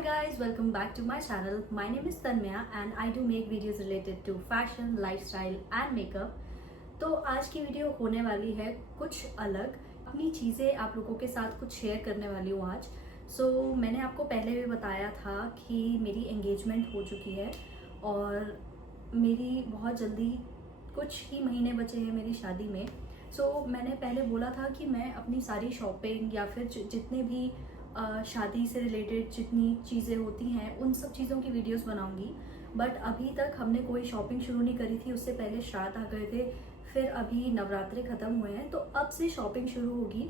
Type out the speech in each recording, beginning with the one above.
Hi guys, welcome back to my channel. My name is Tanmaya and I do make videos related to fashion, lifestyle and makeup. तो आज की video होने वाली है कुछ अलग, अपनी चीज़ें आप लोगों के साथ कुछ शेयर करने वाली हूँ आज। मैंने आपको पहले भी बताया था कि मेरी एंगेजमेंट हो चुकी है और मेरी बहुत जल्दी कुछ ही महीने बचे हैं मेरी शादी में। मैंने पहले बोला था कि मैं अपनी सारी शॉपिंग या फिर जितने भी शादी से रिलेटेड जितनी चीज़ें होती हैं उन सब चीज़ों की वीडियोस बनाऊंगी। बट अभी तक हमने कोई शॉपिंग शुरू नहीं करी थी, उससे पहले श्राद्ध आ गए थे, फिर अभी नवरात्रे ख़त्म हुए हैं, तो अब से शॉपिंग शुरू होगी।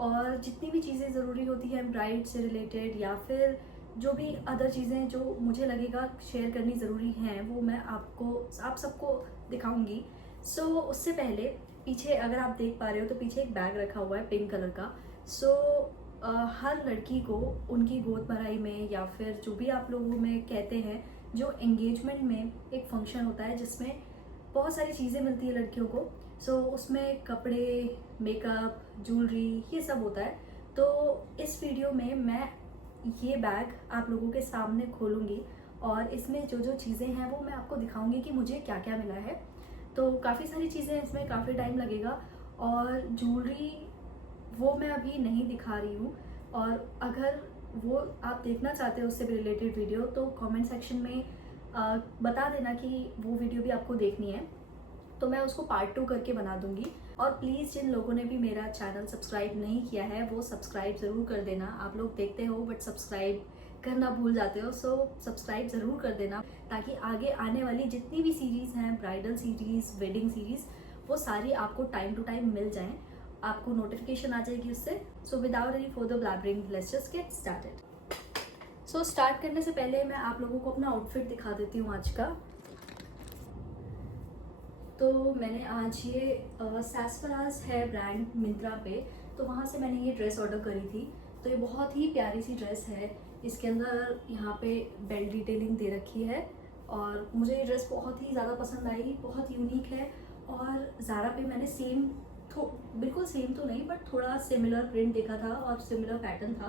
और जितनी भी चीज़ें ज़रूरी होती हैं ब्राइड से रिलेटेड या फिर जो भी अदर चीज़ें जो मुझे लगेगा शेयर करनी ज़रूरी हैं वो मैं आप सबको दिखाऊंगी। उससे पहले पीछे अगर आप देख पा रहे हो तो पीछे एक बैग रखा हुआ है पिंक कलर का। हर लड़की को उनकी गोद भराई में या फिर जो भी आप लोगों में कहते हैं, जो एंगेजमेंट में एक फंक्शन होता है जिसमें बहुत सारी चीज़ें मिलती है लड़कियों को। उसमें कपड़े, मेकअप, ज्वेलरी ये सब होता है। तो इस वीडियो में मैं ये बैग आप लोगों के सामने खोलूँगी और इसमें जो जो चीज़ें हैं वो मैं आपको दिखाऊंगी कि मुझे क्या क्या मिला है। तो काफ़ी सारी चीज़ें, इसमें काफ़ी टाइम लगेगा और ज्वेलरी वो मैं अभी नहीं दिखा रही हूँ। और अगर वो आप देखना चाहते हो उससे भी रिलेटेड वीडियो तो कमेंट सेक्शन में बता देना कि वो वीडियो भी आपको देखनी है, तो मैं उसको पार्ट 2 करके बना दूंगी। और प्लीज़ जिन लोगों ने भी मेरा चैनल सब्सक्राइब नहीं किया है वो सब्सक्राइब ज़रूर कर देना। आप लोग देखते हो बट सब्सक्राइब करना भूल जाते हो, सब्सक्राइब ज़रूर कर देना ताकि आगे आने वाली जितनी भी सीरीज़ हैं, ब्राइडल सीरीज़, वेडिंग सीरीज़, वो सारी आपको टाइम टू टाइम मिल जाएं, आपको नोटिफिकेशन आ जाएगी उससे। Without any further blabbering let's just get started. Start करने से पहले मैं आप लोगों को अपना आउटफिट दिखा देती हूँ आज का। तो मैंने आज ये सैसफराज है ब्रांड मिंत्रा पे, तो वहाँ से मैंने ये ड्रेस ऑर्डर करी थी। तो ये बहुत ही प्यारी सी ड्रेस है, इसके अंदर यहाँ पे बेल्ट डिटेलिंग दे रखी है और मुझे ये ड्रेस बहुत ही ज़्यादा पसंद आई, बहुत यूनिक है। और ज़ारा पे मैंने बिल्कुल सेम तो नहीं बट थोड़ा सिमिलर प्रिंट देखा था और सिमिलर पैटर्न था।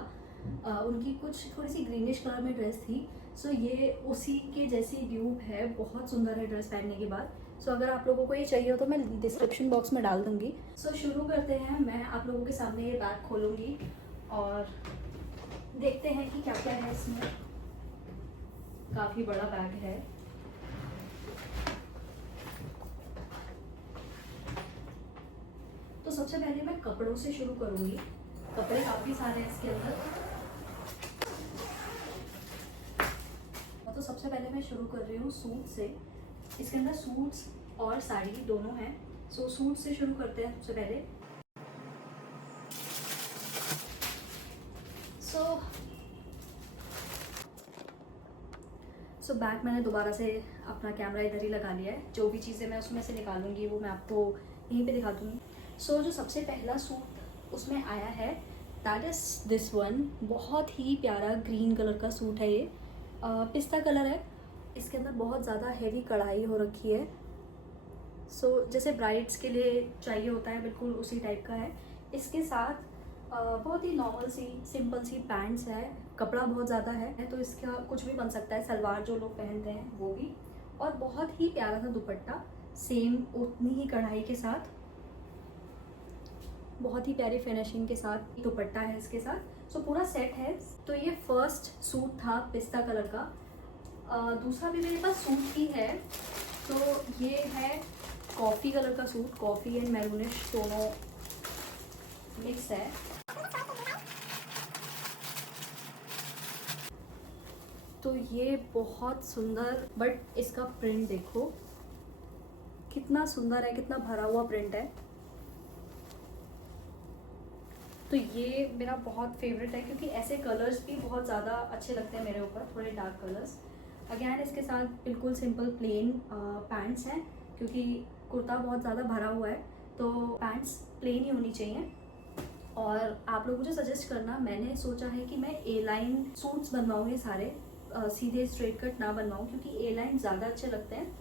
उनकी कुछ थोड़ी सी ग्रीनिश कलर में ड्रेस थी। ये उसी के जैसी ड्यूब है, बहुत सुंदर है ड्रेस पहनने के बाद। अगर आप लोगों को ये चाहिए हो तो मैं डिस्क्रिप्शन बॉक्स में डाल दूंगी। शुरू करते हैं। मैं आप लोगों के सामने ये बैग खोलूंगी और देखते हैं कि क्या क्या है इसमें। काफ़ी बड़ा बैग है। तो सबसे पहले मैं कपड़ों से शुरू करूंगी। कपड़े काफ़ी सारे हैं इसके अंदर। तो सबसे पहले मैं शुरू कर रही हूँ सूट से। इसके अंदर सूट्स और साड़ी दोनों हैं। सूट से शुरू करते हैं सबसे पहले। बैग मैंने दोबारा से अपना कैमरा इधर ही लगा लिया है। जो भी चीज़ें मैं उसमें से निकालूंगी वो मैं आपको यहीं पे दिखा दूँगी। जो सबसे पहला सूट उसमें आया है दैट इज़ दिस वन। बहुत ही प्यारा ग्रीन कलर का सूट है ये, पिस्ता कलर है। इसके अंदर बहुत ज़्यादा हेवी कढ़ाई हो रखी है। जैसे ब्राइड्स के लिए चाहिए होता है बिल्कुल उसी टाइप का है। इसके साथ बहुत ही नॉर्मल सी सिंपल सी पैंट्स है। कपड़ा बहुत ज़्यादा है तो इसका कुछ भी बन सकता है, सलवार जो लोग पहनते हैं वो भी। और बहुत ही प्यारा सा दुपट्टा, सेम उतनी ही कढ़ाई के साथ, बहुत ही प्यारी फिनिशिंग के साथ दुपट्टा है इसके साथ। पूरा सेट है। तो ये फर्स्ट सूट था पिस्ता कलर का। दूसरा भी मेरे पास सूट ही है। तो ये है कॉफ़ी कलर का सूट, कॉफ़ी एंड मैरूनिश दोनों मिक्स है। तो ये बहुत सुंदर, बट इसका प्रिंट देखो कितना सुंदर है, कितना भरा हुआ प्रिंट है। तो ये मेरा बहुत फेवरेट है क्योंकि ऐसे कलर्स भी बहुत ज़्यादा अच्छे लगते हैं मेरे ऊपर, थोड़े डार्क कलर्स। अगैन इसके साथ बिल्कुल सिंपल प्लेन पैंट्स हैं क्योंकि कुर्ता बहुत ज़्यादा भरा हुआ है, तो पैंट्स प्लेन ही होनी चाहिए। और आप लोग मुझे सजेस्ट करना, मैंने सोचा है कि मैं ए लाइन सूट्स बनवाऊँ ये सारे, सीधे स्ट्रेट कट ना बनवाऊँ क्योंकि ए लाइन ज़्यादा अच्छे लगते हैं।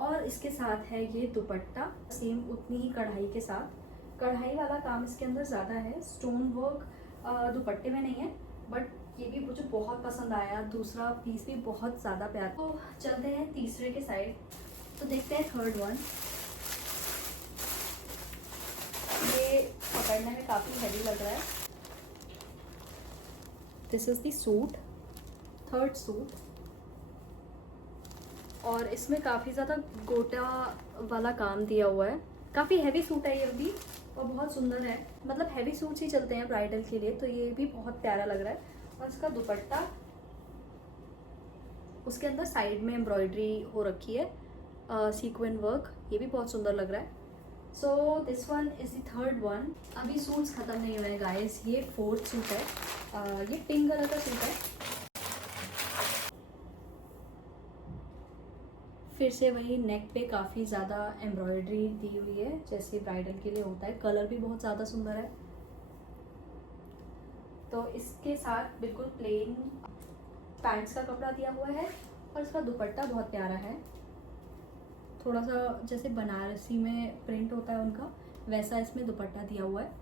और इसके साथ है ये दुपट्टा, सेम उतनी ही कढ़ाई के साथ। कढ़ाई वाला काम इसके अंदर ज़्यादा है, स्टोन वर्क दुपट्टे में नहीं है बट ये भी मुझे बहुत पसंद आया, दूसरा पीस भी बहुत ज़्यादा प्यारा। तो चलते हैं तीसरे के साइड, तो देखते हैं थर्ड वन। ये पकड़ने में काफ़ी हैवी लग रहा है। This is the suit, third suit, और इसमें काफ़ी ज़्यादा गोटा वाला काम दिया हुआ है। काफ़ी हैवी सूट है ये भी, और बहुत सुंदर है। मतलब हैवी सूट्स ही चलते हैं ब्राइडल के लिए, तो ये भी बहुत प्यारा लग रहा है। और इसका दुपट्टा, उसके अंदर साइड में एम्ब्रॉयडरी हो रखी है, सीक्वेंट वर्क, ये भी बहुत सुंदर लग रहा है। So this one is the third one. अभी सूट्स ख़त्म नहीं हुए गाइस, ये फोर्थ सूट है। ये पिंक कलर का सूट है। फिर से वही नेक पे काफ़ी ज़्यादा एम्ब्रॉयडरी दी हुई है, जैसे ब्राइडल के लिए होता है। कलर भी बहुत ज़्यादा सुंदर है। तो इसके साथ बिल्कुल प्लेन पैंट्स का कपड़ा दिया हुआ है, और इसका दुपट्टा बहुत प्यारा है। थोड़ा सा जैसे बनारसी में प्रिंट होता है उनका, वैसा इसमें दुपट्टा दिया हुआ है।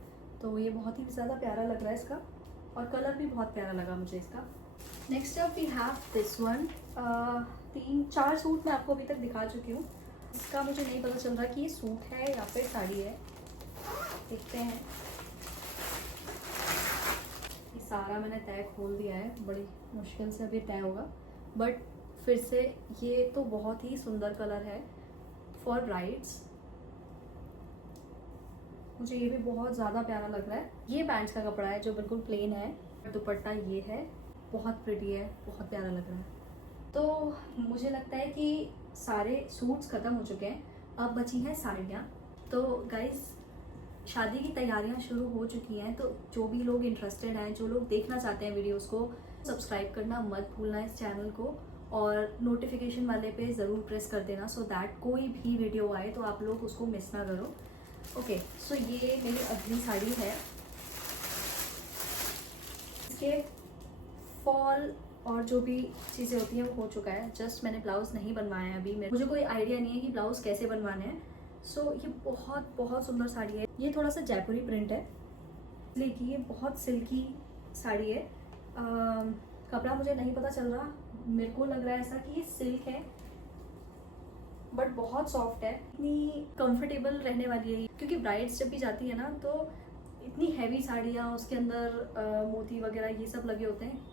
तो ये बहुत ही ज़्यादा प्यारा लग रहा है इसका, और कलर भी बहुत प्यारा लगा मुझे इसका। Next up we have this one. 3-4 suit मैं आपको अभी तक दिखा चुकी हूँ। इसका मुझे नहीं पता चल रहा कि ये सूट है या फिर साड़ी है, देखते हैं। ये सारा मैंने तय खोल दिया है, बड़ी मुश्किल से अभी तय होगा, बट फिर से ये तो बहुत ही सुंदर कलर है फॉर ब्राइड्स। मुझे ये भी बहुत ज़्यादा प्यारा लग रहा है। ये पैंट्स का कपड़ा है जो बिल्कुल प्लेन है, दुपट्टा ये है, बहुत प्रिटी है, बहुत प्यारा लग रहा है। तो मुझे लगता है कि सारे सूट्स ख़त्म हो चुके हैं, अब बची हैं साड़ियाँ। तो गाइस, शादी की तैयारियां शुरू हो चुकी हैं, तो जो भी लोग इंटरेस्टेड हैं, जो लोग देखना चाहते हैं वीडियोस को, सब्सक्राइब करना मत भूलना इस चैनल को, और नोटिफिकेशन वाले पे ज़रूर प्रेस कर देना, सो दैट कोई भी वीडियो आए तो आप लोग उसको मिस ना करो। ओके, सो ये मेरी अगली साड़ी है। इसके फॉल और जो भी चीज़ें होती हैं वो हो चुका है। जस्ट मैंने ब्लाउज़ नहीं बनवाया है अभी। मुझे कोई आइडिया नहीं है कि ब्लाउज़ कैसे बनवाने हैं। सो ये बहुत बहुत सुंदर साड़ी है। ये थोड़ा सा जयपुरी प्रिंट है, इसलिए कि ये बहुत सिल्की साड़ी है। कपड़ा मुझे नहीं पता चल रहा, मेरे को लग रहा है ऐसा कि ये सिल्क है, बट बहुत सॉफ्ट है। इतनी कंफर्टेबल रहने वाली है, क्योंकि ब्राइड्स जब भी जाती है ना, तो इतनी हैवी साड़ियाँ, उसके अंदर मोती वगैरह ये सब लगे होते हैं।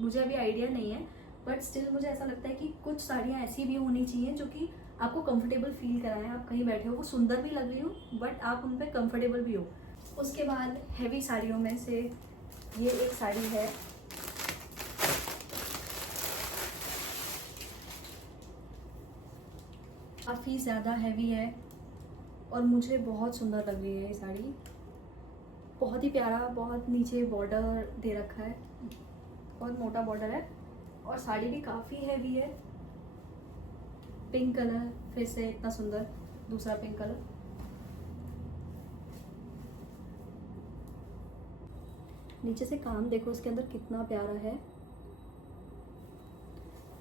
मुझे अभी आइडिया नहीं है, बट स्टिल मुझे ऐसा लगता है कि कुछ साड़ियाँ ऐसी भी होनी चाहिए जो कि आपको कंफर्टेबल फील कराएं। आप कहीं बैठे हो, वो सुंदर भी लग रही हो, बट आप उन पर कंफर्टेबल भी हो। उसके बाद हैवी साड़ियों में से ये एक साड़ी है। काफ़ी ज़्यादा हैवी है, और मुझे बहुत सुंदर लग रही है ये साड़ी। बहुत ही प्यारा, बहुत नीचे बॉर्डर दे रखा है, बहुत मोटा बॉर्डर है, और साड़ी भी काफ़ी हैवी है। पिंक कलर, फिर से इतना सुंदर दूसरा पिंक कलर। नीचे से काम देखो इसके अंदर कितना प्यारा है,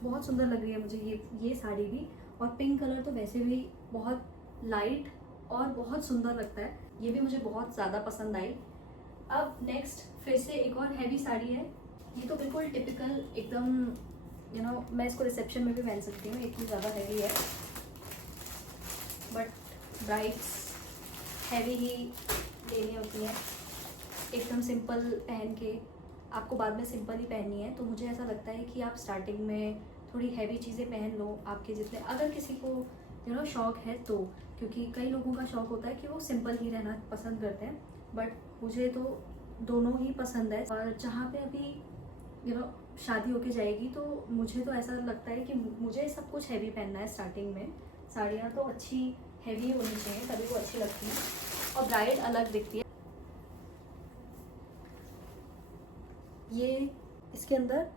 बहुत सुंदर लग रही है मुझे ये साड़ी भी। और पिंक कलर तो वैसे भी बहुत लाइट और बहुत सुंदर लगता है, ये भी मुझे बहुत ज़्यादा पसंद आई। अब नेक्स्ट फिर से एक और हैवी साड़ी है। ये तो बिल्कुल टिपिकल एकदम, मैं इसको रिसेप्शन में भी पहन सकती हूँ, इतनी ज़्यादा हैवी है। बट ब्राइड्स हैवी ही लेनी होती है, एकदम सिंपल पहन के आपको बाद में सिंपल ही पहननी है। तो मुझे ऐसा लगता है कि आप स्टार्टिंग में थोड़ी हैवी चीज़ें पहन लो, आपके जितने, अगर किसी को शौक़ है तो, क्योंकि कई लोगों का शौक़ होता है कि वो सिंपल ही रहना पसंद करते हैं, बट मुझे तो दोनों ही पसंद है। और जहाँ पे अभी शादी होके जाएगी, तो मुझे तो ऐसा लगता है कि मुझे सब कुछ हैवी पहनना है स्टार्टिंग में। साड़ियाँ तो अच्छी हैवी होनी चाहिए, तभी वो अच्छी लगती हैं और ब्राइड अलग दिखती है। ये इसके अंदर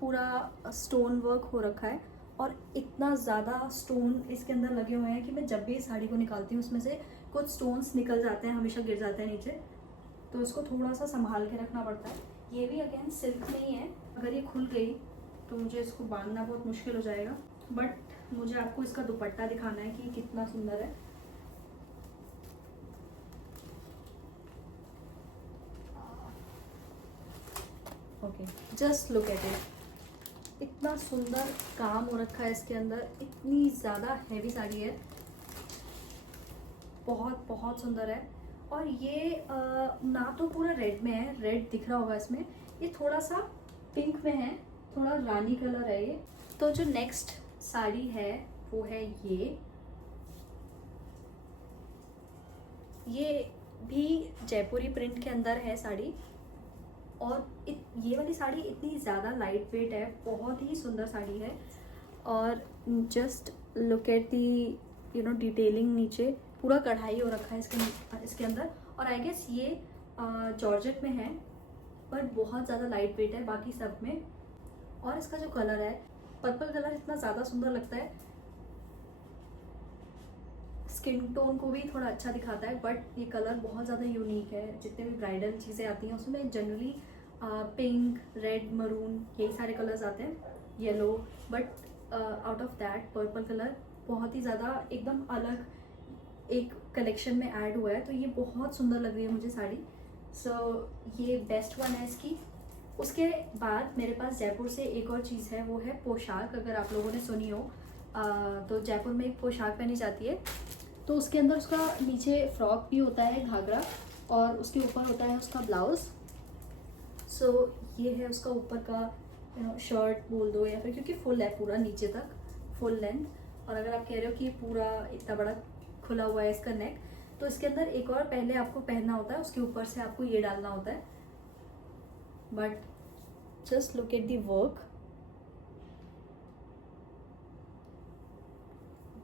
पूरा स्टोन वर्क हो रखा है, और इतना ज़्यादा स्टोन इसके अंदर लगे हुए हैं कि मैं जब भी इस साड़ी को निकालती हूँ उसमें से कुछ स्टोन्स निकल जाते हैं, हमेशा गिर जाते हैं नीचे, तो इसको थोड़ा सा संभाल के रखना पड़ता है। ये भी अगेन सिल्क नहीं है, अगर ये खुल गई तो मुझे इसको बांधना बहुत मुश्किल हो जाएगा। बट मुझे आपको इसका दुपट्टा दिखाना है कि कितना सुंदर है। Okay, okay, just look at it, इतना सुंदर काम हो रखा है इसके अंदर, इतनी ज़्यादा हैवी साड़ी है, बहुत बहुत सुंदर है। और ये ना तो पूरा रेड में है, रेड दिख रहा होगा इसमें, ये थोड़ा सा पिंक में है, थोड़ा रानी कलर है ये। तो जो नेक्स्ट साड़ी है वो है ये भी जयपुरी प्रिंट के अंदर है साड़ी। और ये वाली साड़ी इतनी ज़्यादा लाइट वेट है, बहुत ही सुंदर साड़ी है। और just look at the detailing, नीचे पूरा कढ़ाई हो रखा है इसके अंदर। और आई गेस ये जॉर्जेट में है, पर बहुत ज़्यादा लाइट वेट है बाकी सब में। और इसका जो कलर है, पर्पल कलर, इतना ज़्यादा सुंदर लगता है, स्किन टोन को भी थोड़ा अच्छा दिखाता है। बट ये कलर बहुत ज़्यादा यूनिक है। जितने भी ब्राइडल चीज़ें आती हैं उसमें जनरली पिंक, रेड, मरून, यही सारे कलर्स आते हैं, yellow. But out of that purple colour बहुत ही ज़्यादा एकदम अलग एक कलेक्शन में ऐड हुआ है, तो ये बहुत सुंदर लग रही है मुझे साड़ी। सो ये बेस्ट वन है इसकी। उसके बाद मेरे पास जयपुर से एक और चीज़ है, वो है पोशाक। अगर आप लोगों ने सुनी हो तो जयपुर में एक पोशाक पहनी जाती है, तो उसके अंदर उसका नीचे फ्रॉक भी होता है, घाघरा, और उसके ऊपर होता है उसका ब्लाउज। सो ये है उसका ऊपर का शर्ट बोल दो, या फिर क्योंकि फुल है पूरा नीचे तक, फुल लेंथ। और अगर आप कह रहे हो कि पूरा इतना बड़ा खुला हुआ है इसका नेक, तो इसके अंदर एक और पहले आपको पहनना होता है, उसके ऊपर से आपको ये डालना होता है। But just look at the work,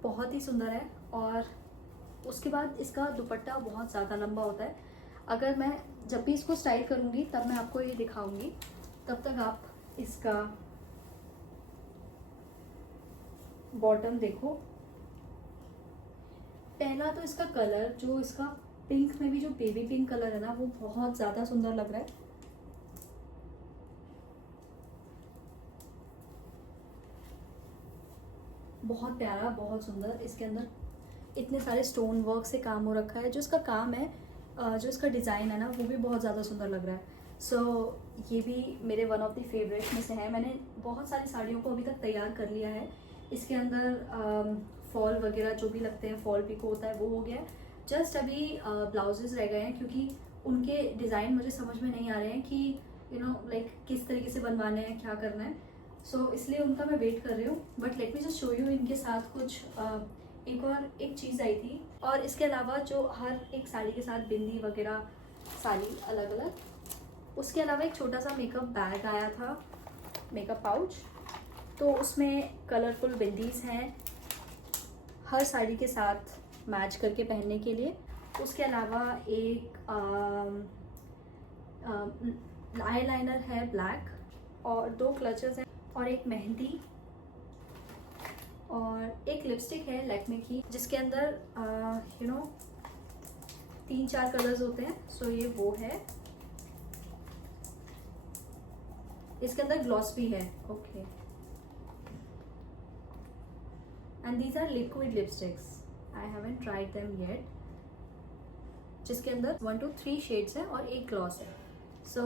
बहुत ही सुंदर है। और उसके बाद इसका दुपट्टा बहुत ज़्यादा लंबा होता है। अगर मैं जब भी इसको स्टाइल करूँगी तब मैं आपको ये दिखाऊंगी, तब तक आप इसका बॉटम देखो। पहला तो इसका कलर, जो इसका पिंक में भी जो बेबी पिंक कलर है ना, वो बहुत ज़्यादा सुंदर लग रहा है। बहुत प्यारा, बहुत सुंदर। इसके अंदर इतने सारे स्टोन वर्क से काम हो रखा है। जो इसका काम है, जो इसका डिज़ाइन है ना, वो भी बहुत ज़्यादा सुंदर लग रहा है। सो ये भी मेरे वन ऑफ द फेवरेट में से है। मैंने बहुत सारी साड़ियों को अभी तक तैयार कर लिया है। इसके अंदर फॉल वगैरह जो भी लगते हैं, फॉल पिको होता है, वो हो गया है। जस्ट अभी ब्लाउजेस रह गए हैं, क्योंकि उनके डिज़ाइन मुझे समझ में नहीं आ रहे हैं कि लाइक किस तरीके से बनवाने हैं, क्या करना है। सो इसलिए उनका मैं वेट कर रही हूँ। But let me just show you इनके साथ कुछ एक चीज़ आई थी। और इसके अलावा जो हर एक साड़ी के साथ बिंदी वगैरह साड़ी अलग अलग। उसके अलावा एक छोटा सा मेकअप बैग आया था, मेकअप पाउच। तो उसमें कलरफुल बिंदीज हैं हर साड़ी के साथ मैच करके पहनने के लिए। उसके अलावा एक आई लाइनर है ब्लैक, और 2 क्लचेस हैं, और एक मेहंदी, और एक लिपस्टिक है लैक्मे की, जिसके अंदर 3-4 कलर्स होते हैं। सो ये वो है। इसके अंदर ग्लॉस भी है। Okay, and these are liquid lipsticks, I haven't tried them yet, जिसके अंदर 1 to 3 शेड्स हैं और एक ग्लॉस है। सो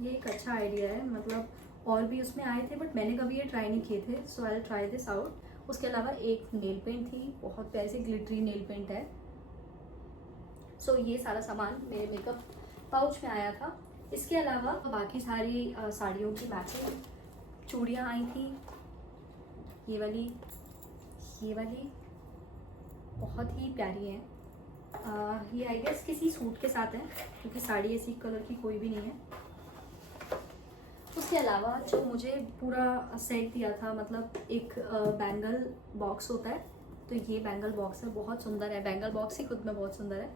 ये एक अच्छा आइडिया है। मतलब और भी उसमें आए थे, बट मैंने कभी ये ट्राई नहीं किए थे। So I will try this out. उसके अलावा एक नेल पेंट थी, बहुत प्यारी सी ग्लिटरी नेल पेंट है। सो ये सारा सामान मेरे मेकअप पाउच में आया था। इसके अलावा बाकी सारी साड़ियों की मैचिंग चूड़ियाँ आई थी। ये वाली बहुत ही प्यारी है। ये आई गेस किसी सूट के साथ है, क्योंकि साड़ी ऐसी कलर की कोई भी नहीं है। उसके अलावा जो मुझे पूरा सेट दिया था, मतलब एक बैंगल बॉक्स होता है, तो ये बैंगल बॉक्स है, बहुत सुंदर है। बैंगल बॉक्स ही खुद में बहुत सुंदर है।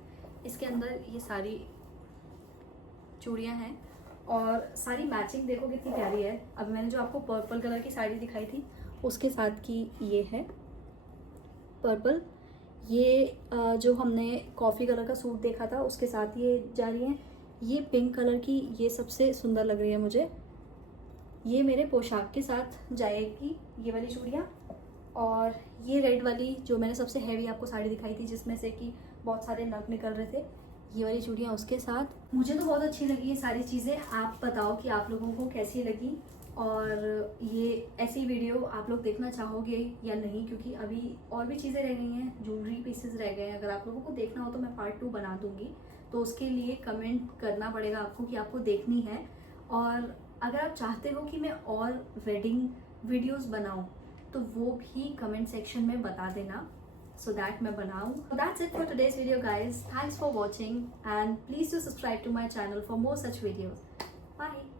इसके अंदर ये सारी चूड़ियाँ हैं, और सारी मैचिंग देखो कितनी प्यारी है। अब मैंने जो आपको पर्पल कलर की साड़ी दिखाई थी, उसके साथ की ये है पर्पल। ये जो हमने कॉफ़ी कलर का सूट देखा था, उसके साथ ये जा रही हैं। ये पिंक कलर की, ये सबसे सुंदर लग रही है मुझे। ये मेरे पोशाक के साथ जाएगी, ये वाली चूड़ियाँ। और ये रेड वाली जो मैंने सबसे हैवी आपको साड़ी दिखाई थी, जिसमें से कि बहुत सारे नग निकल रहे थे, ये वाली चूड़ियाँ उसके साथ। मुझे तो बहुत अच्छी लगी ये सारी चीज़ें। आप बताओ कि आप लोगों को कैसी लगी, और ये ऐसी वीडियो आप लोग देखना चाहोगे या नहीं, क्योंकि अभी और भी चीज़ें रह गई हैं, ज्वेलरी पीसेस रह गए हैं। अगर आप लोगों को देखना हो तो मैं पार्ट 2 बना दूंगी, तो उसके लिए कमेंट करना पड़ेगा आपको कि आपको देखनी है। और अगर आप चाहते हो कि मैं और वेडिंग वीडियोस बनाऊं तो वो भी कमेंट सेक्शन में बता देना, so that मैं बनाऊं। So that's it for today's video guys. Thanks for watching and please do subscribe to my channel for more such videos. Bye.